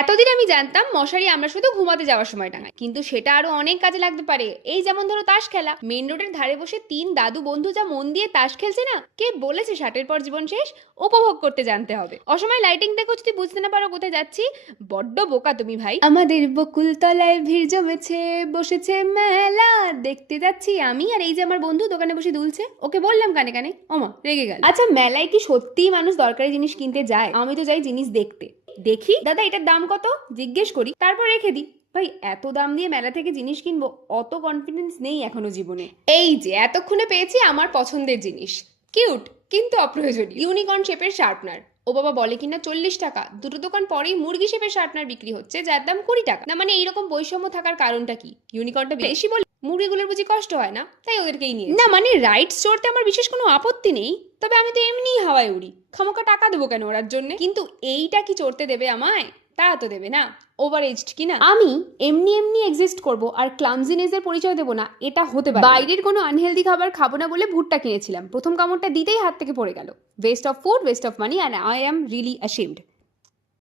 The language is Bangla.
এতদিন আমি জানতাম মশারি আমরা শুধু ঘুমাতে যাওয়ার সময় টাঙাই, কিন্তু সেটা আরো অনেক কাজে লাগতে পারে। এই যেমন ধরো তাস খেলা, মেন রোডের ধারে বসে তিন দাদু বন্ধু যা মন দিয়ে তাস খেলছে না, কে বলেছে ষাটের পর জীবন শেষ? উপভোগ করতে জানতে হবে। অসময় লাইটিং দেখো, যদি বুঝতে না পারো কোথায় যাচ্ছি। বড্ড বোকা তুমি ভাই। আমাদের বকুল তলায় ভিড় জমেছে, বসেছে মেলা, দেখতে যাচ্ছি আমি আর এই যে আমার বন্ধু দোকানে বসে দুলছে। ওকে বললাম কানে কানে, ওমা রেগে গেল। আচ্ছা, মেলায় কি সত্যিই মানুষ দরকারি জিনিস কিনতে যায়? আমি তো যাই জিনিস দেখতে। দেখি দাদা এটার দাম কত, জিজ্ঞেস করি, তারপর রেখে দিই। ভাই এত দাম দিয়ে মেলা থেকে জিনিস কিনবো, অত কনফিডেন্স নেই এখনো জীবনে। এই যে এতক্ষণে পেয়েছি আমার পছন্দের জিনিস, কিউট কিন্তু অপ্রয়োজনীয় ইউনিকর্ন শেপের শার্পনার। ও বাবা, বলে কিনা 40 টাকা। দুটো দোকান পরেই মুরগি শেপের শার্পনার বিক্রি হচ্ছে, যার দাম 20 টাকা। না মানে এইরকম বৈষম্য থাকার কারণটা কি? ইউনিকর্নটা বেশি বলে মুরগিগুলোর বুঝি কষ্ট হয় না, তাই ওদেরকেই নিয়ে। না মানে রাইটস চড়তে আমার বিশেষ কোনো আপত্তি নেই, তবে আমি তো এমনিই হাওয়ায় উড়ি, খামোকা টাকা দেবো কেন ওড়ার জন্য? কিন্তু এইটা কি চড়তে দেবে আমায়? তা তো দেবে না। ওভার এজড কি না? আমি এমনি এমনি এক্সিস্ট করব আর ক্লামজিনেসের পরিচয় দেবো না, এটা হতে পারে। বাইরের কোনো আনহেলদি খাবার খাবো না বলে ভুট্টা কিনেছিলাম, প্রথম কামড়টা দিতেই হাত থেকে পড়ে গেল। West of food, West of money, and I am really ashamed.